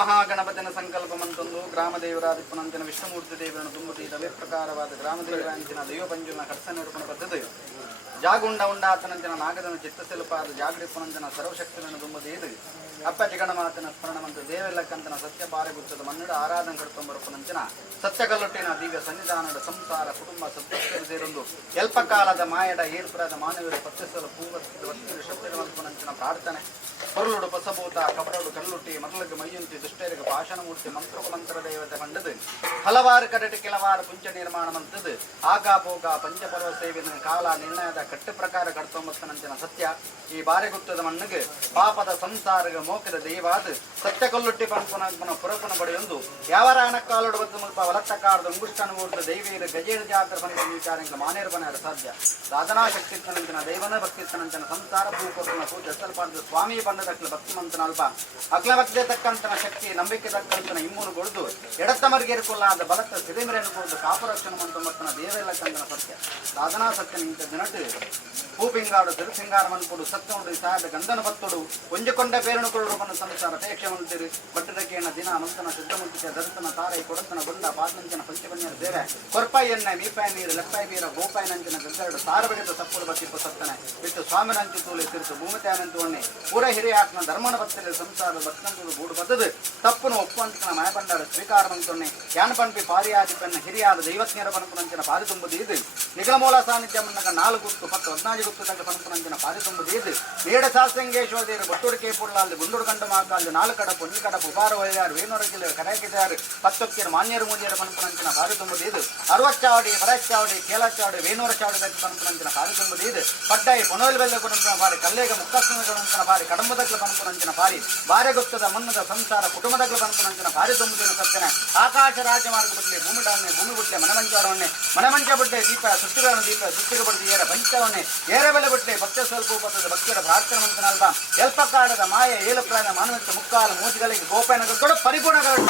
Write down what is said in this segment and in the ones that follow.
ಮಹಾಗಣಪತಿನ ಸಂಕಲ್ಪಮಂತಂದು ಗ್ರಾಮದೇವರಾದಿಪ್ಪನಂತಿನ ವಿಷ್ಣುಮೂರ್ತಿ ದೇವರನ್ನು ತುಂಬುತ್ತಿ ದವೇ ಪ್ರಕಾರವಾದ ಗ್ರಾಮದೇವರಾಂಚಿನ ದೈವಪಂಜುನ ಕರ್ಸ ನಿರೂಪಣ ಪದ್ಧತಿ ಜಾಗುಂಡ ಉಂಡಾತನಂಚಿನ ನಾಗದನ ಚಿತ್ತಶಿಲ್ಪಾದ ಜಾಗಡಿಪ್ಪನಂಚಿನ ಸರ್ವಶಕ್ತಿಯನ್ನು ತುಂಬುತ್ತಿ ಇದು ಅಪ್ಪ ಜಗಣಮಾತನ ಸ್ಮರಣಮಂತ ದೇವೆಲ್ಲಕ್ಕಂತನ ಸತ್ಯ ಪಾರಗುತ್ತದ ಮನ್ನಡ ಆರಾಧನ ಕರ್ತೊಂಬರಪ್ಪನಂಚಿನ ಸತ್ಯಕಲ್ಲೊಟ್ಟಿನ ದಿವ್ಯ ಸನ್ನಿಧಾನದ ಸಂಸಾರ ಕುಟುಂಬ ಸತ್ಯಸ್ಥರು ಸೇರೊಂದು ಎಲ್ಪ ಕಾಲದ ಮಾಯಡ ಏರ್ಪುರದ ಮಾನವರ ಪತ್ತಿಸಲು ಪೂರ್ವಸ್ತಿರು ಶಬ್ದಗಳಂತನಂಚಿನ ಪ್ರಾರ್ಥನೆ பொருளோடு பசபூத கபரோடு கல்லுட்டி மரலுக்கு மையுಂತಿ ದುಷ್ಟರಿಗೆ ಪಾಷಾಣಮೂರ್ತಿ ಮಂತ್ರ ದೇವತೆ ಪಂಡದು ಹಲವಾರು ಕರಟಿ ಕೆಲವಾರು ಪುಂಚ ನಿರ್ಮಾಣ ಮಂತದು ಆಗಾಪೋಗ ಪಂಚಪರ್ವ ಸೇವಿನ ಕಾಲ ನಿರ್ಣಯದ ಕಟ್ಟು ಪ್ರಕಾರ ಕಡ್ತೊಂಬತ್ತನಂಚಿನ ಸತ್ಯ ಈ ಬಾರಿ ಗುತ್ತದ ಮಣ್ಣಿಗೆ ಪಾಪದ ಸಂಸಾರಗ ಮೋಕದ ದೇವಾದ ಸತ್ಯ ಕೊಲ್ಲುಟ್ಟಿ ಪಂಪನ ಪುರಪನ ಬಡಿಯೊಂದು ಯಾವರ ಅಣಕ್ಕಾಲೋಡು ಬದ್ದು ಮುಲ್ಪ ವಲತ್ತ ಕಾರದ ಉಂಗುಷ್ಟನುಗೂಡ್ದ ದೈವೀರ ಗಜೇರ ಜಾತರ ಬಂದ ವಿಚಾರ ಮಾನೇರ್ ಬನ ಸಾಧ್ಯ ಸಾಧನಾ ಶಕ್ತಿತ್ತನಂಚಿನ ದೈವನ ಭಕ್ತಿತ್ತನಂಚಿನ ಸಂಸಾರ ಭೂಕೊಟ್ಟನ ಪೂಜೆ ಹೆಸಲ್ಪಾದ ಸ್ವಾಮಿ ಬಂದದಕ್ಲ ಭಕ್ತಿಮಂತನ ಅಲ್ಪ ಅಕ್ಲ ಭಕ್ತಿ ತಕ್ಕಂತನ ಶಕ್ತಿ ನಂಬಿಕೆ ತಕ್ಕಂತನ ಇಮ್ಮುನು ಕೊಡುದು ಎಡತ್ತಮರಿಗೆ ಇರುಕೊಳ್ಳಾದ ಬಲತ್ತ ಸಿರಿಮಿರೆಯನ್ನು ಕೊಡುದು ಕಾಪರಕ್ಷಣ ಮಂತಮತ್ತನ ದೇವೆಲ್ಲಕ್ಕಂತನ ಸತ್ಯ ಸಾಧನಾ ಸತ್ಯ ನಿಂತ ದಿನಟ್ಟು ಹೂಪಿಂಗಾಡು ತಿರುಸಿಂಗಾರ ಮನ್ಕೊಡು ಸತ್ತುಂಡು ಸಾಯದ ಗಂಧನ ಬತ್ತುಡು ಒಂಜಕೊಂಡ ಬೇರನು ಕೊಡುವನು ಸಂಸಾರ ಅಪೇಕ್ಷೆ ಮಂತಿರು ಬಟ್ಟದಕೇಣ ದಿನ ಮಂತನ ಶುದ್ಧಮಂತಿಕ ದರ್ತನ ತಾರೈ ಕೊಡತನ ಗುಂಡ ಪಾದಂಚಿನ ಪಂಚಪನ್ಯರ ಸೇವೆ ಕೊರ್ಪಾಯಿ ಎಣ್ಣೆ ಮೀಪಾಯಿ ನೀರು ಲೆಪ್ಪಾಯಿ ಬೀರ ಗೋಪಾಯಿ ನಂಚಿನ ಗಂಗರಡು ಸಾರ ಬಡಿದ ತಪ್ಪುಡು ಬತ್ತಿಪ್ಪ ಸತ್ತನೆ ಬಿಟ್ಟು ಸ್ವಾಮಿ ನಂಚಿ ತೂಲಿ ತಿರುತು ಭೂಮಿತ್ಯಾನಂತು ಒಣ್ಣೆ ಪೂರ ಹಿರಿಯ ಆತ್ಮ ಧರ್ಮನ ಬತ್ತಲೆ ಸಂಸಾರ ಭಕ್ತಂದು ಗೂಡು ಬದ್ದದು ತಪ್ಪುನು ಒಪ್ಪಂತನ ಮಾಯಬಂಡಾರ ಸ್ವೀಕಾರ ಮಂತೊಣ್ಣೆ ಯಾನ್ ಪಂಪಿ ಪಾರಿಯಾದಿ ಪೆನ್ನ ಹಿರಿಯಾದ ದೈವಜ್ಞರ ಪನಪನಂಚಿನ ಪಾರಿ ತುಂಬುದು ಇದು ನಿಗಮೂಲ ಸಾನ್ನಿಧ್ಯ ಮನ್ನಕ 4 ಗುತ್ತು 14 ಗುತ್ತು ತಕ್ಕ ಪನಪನಂಚಿನ ಪಾರಿ ತುಂಬುದು ಇದು ನೇಡ ಶಾಸ್ತ್ರಂಗೇಶ್ವರ ದೇವರು ಬಟ್ಟುಡು ಕೇಪುಳ್ಳಾಲ್ದು ಗುಂಡುಡು ಕಂಡು ಮಾಕಾಲ್ದು 4 ಕಡಪು ನೀ ಕಡಪು ಉಪಾರ ಒಯ್ಯಾರು ವೇಣೂರ ಜಿಲ್ಲೆ ಕರೆಯಾಕಿದ್ದಾರೆ 10 ಮಾನ್ಯರು ಮೂಡಿಯರ ಪನಪನಂಚಿನ ಪಾರಿ ತುಂಬುದು ಇದು 60 ಚಾವಡಿ ಬರಚಾವಡಿ ಕೇಲ ಚಾವಡಿ ವೇಣೂರ ಚಾವಡಿ ತಕ್ಕ ಪನಪನಂಚಿನ ಪಾರಿ ತುಂಬುದು ಇದು ಪಟ್ಟಾಯಿ ಪೊನೋಲ್ ಬೆಲ್ಲ ಕೊಡಂಚಿನ ಪಾರಿ ಕಲ್ಲೇಗ ಮುಕ್ಕಾಸ್ತಿನ ಪಾರಿ ಕಡಂಬದಗ್ಲ ಪನಪನಂಚಿನ ಪಾರಿ ಬಾರೆ ಗೊತ್ತದ ಮನ್ನದ ಸಂಸಾರ ಕುಟುಂಬದಗ್ಲ ಪನಪನಂಚಿನ ಪಾರಿ ತುಂಬುದಿನ ಸತ್ಯನ ಆಕಾಶ ರಾಜಮಾರ್ಗ ಬಿಡ್ಲೆ ಭೂಮಿ ಡಾನ್ನೆ ಭೂಮಿ ಬಿಡ್ಲೆ ಮನಮಂಚವನ್ನೇ ಮನಮಂಚ ಬಿಡ್ಲೆ ದೀಪ ಸುತ್ತಿಗಳನ್ನು ದೀಪ ಸುತ್ತಿಗೆ ಬಡ್ದು ಏರ ಪಂಚವನ್ನೇ ಏರ ಬೆಲೆ ಬಿಡ್ಲೆ ಭಕ್ತ ಸ್ವಲ್ಪ ಉಪತದ ಭಕ್ತರ ಪ್ರಾರ್ಥನೆ ಮಂತನಲ್ವ ಎಲ್ಪ ಕಾಡದ ಮಾಯ ಏಲಪ್ರಾಯ ಮಾನವಂತ ಮುಕ್ಕಾಲ ಮೂತಿಗಳಿಗೆ ಗೋಪಾಯನಗಳು ಕೂಡ ಪರಿಪೂರ್ಣಗಳು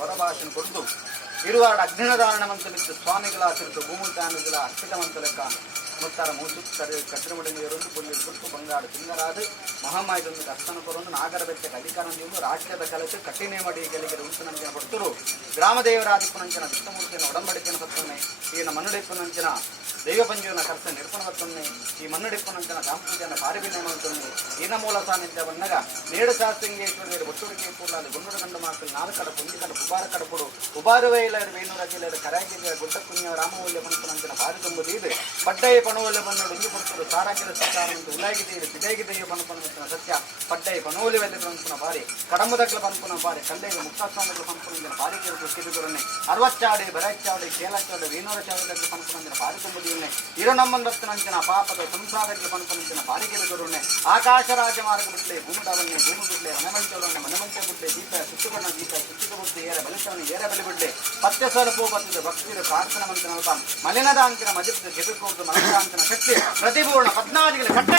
ವರಭಾಷಣ ಕೊಟ್ಟು ಇರುವಾಡ ಅಗ್ನಿಧಾರಣವಂತಲಿತ್ತು ಸ್ವಾಮಿಗಳ ತಿರುತು ಭೂಮಿತಾನುಗಳ ಅಕ್ಷಿತವಂತಲಕ್ಕ ಮುತ್ತಾರ ಮೂಸು ಕಟ್ಟಿರಮುಡಿಯರೊಂದು ಪುಣ್ಯ ಕುರಿತು ಬಂಗಾಡು ತಿಂಗರಾದು ಮಹಾಮಾಯದೊಂದು ಕಷ್ಟನ ಕೊರೊಂದು ನಾಗರ ಬೆಚ್ಚಕ್ಕೆ ಅಧಿಕಾರದಿಂದ ರಾಜ್ಯದ ಕಲಸು ಕಠಿಣ ಮಡಿಗಳಿಗೆ ಉಂಟುನಂಚಿನ ಕೊಡ್ತರು ಗ್ರಾಮದೇವರಾದಿಪ್ಪುನಂಚಿನ ವಿಷ್ಣುಮೂರ್ತಿಯನ್ನು ಒಡಂಬಡಿಕೆಯನ್ನು ಸತ್ತೊನ್ನೆ ಈನ ಮನ್ನುಡಿಪ್ಪುನಂಚಿನ ದೈವ ಪಂಜುವಿನ ಕರ್ತ ನಿರ್ಪಣವತ್ತೊನ್ನೆ ಈ ಮನ್ನುಡಿಪ್ಪುನಂಚಿನ ಗಾಂಪೂಜನ ಪಾರಿಭಿನ್ನವಂತೊನ್ನೆ ಈನ ಮೂಲ ಸಾನ್ನಿಧ್ಯ ಬನ್ನಗ ನೇಡು ಶಾಸ್ತ್ರಿಂಗೇಶ್ವರ ಒಟ್ಟುಡಿಕೆ ಕೂಡಲಾದ ಗುಂಡುಡು ಗಂಡು ಮಾತಲ್ಲಿ ನಾಲ್ಕು ಕಡಪು ಒಂದು ಕಡಪು ಉಬಾರ ಕಡಪುಡು ಉಬಾರುವೈಲರು ಬೇನೂರ ಜಿಲ್ಲೆಯ ಕರಾಗಿದ ಗುಡ್ಡ ಕುಂಜ ರಾಮಮೂಲ್ಯ ಪಂಪನಂಚಿನ ಪಾರಿ ತುಂಬುದೀದು ಪಡ್ಡಾಯಿ ಪಣವೂಲ್ಯ ಬನ್ನೋಡು ಇಂದು ಕೊಡ್ತರು ಸಾರಾಗಿರ ಸತ್ಯಾರಂತ ಉಲಾಗಿದೆಯರು ಬಿಡಾಗಿದೆಯ ಪಂಪನಂಚಿನ ಸತ್ಯ ಪಡ್ಡಾಯಿ ಪಣವೂಲ್ಯ ವೆಲ್ಲ ಪಂಪನ ಬಾರಿ ಕಡಂಬದಗ್ಲ ಪಂಪನ ಬಾರಿ ಕಲ್ಲೆಗೆ ಮುಕ್ತಾಸ್ವಾಮಿಗಳ ಪಂಪನಂಚಿನ ಬಾರಿ ಕೇಳಿದ್ರು ಕಿರಿದುರನ್ನೇ 60 ಚಾಡಿ ಬರಚಾಡಿ ಕೇಳಚಾಡಿ ಬೇನೂರ ಚಾವಡಗ್ಲ ಪಂಪನಂಚಿನ ಬಾರಿ ತುಂಬುದೀನೆ ಇರೋ ನಮ್ಮಂದತ್ತನಂಚಿನ ಪಾಪದ ಸಂಸಾರಕ್ಕೆ ಪಂಪನಂಚಿನ ಬಾರಿ ಕೇಳಿದುರನ್ನೇ ಆಕಾಶ ರಾಜ ಮಾರ್ಗ ಬಿಡ್ಲೆ ಭೂಮಿಡವನ್ನೇ ಭೂಮಿ ಬಿಡ್ಲೆ ಮನಮಂಚಲನ್ನೇ ಮನಮಂಚ ಬಿಡ್ಲೆ ದೀಪ ಸುತ್ತುಗಣ್ಣ ದೀಪ ಸುತ್ತಿಕ ಬಿಡ್ಲೆ ಏರ ಬಲಿತವನ್ನ ಏರ ಬಲಿ ಬಿಡ್ಲೆ ಪತ್ಯ ಸ್ವರೂಪ ಬರ್ತದೆ ಭಕ್ತಿಯ ಪ್ರಾರ್ಥನೆ ಮಂತ್ರನ ತಾನು ಮಲಿನದ ಅಂಕಿನ ಮಜಿತ್ ಗೆಬಿಕೋದು ಮನದ ಅಂಕಿನ ಶಕ್ತಿ ಪ್ರತಿಪೂರ್ಣ 14 ಕಟ್ಟ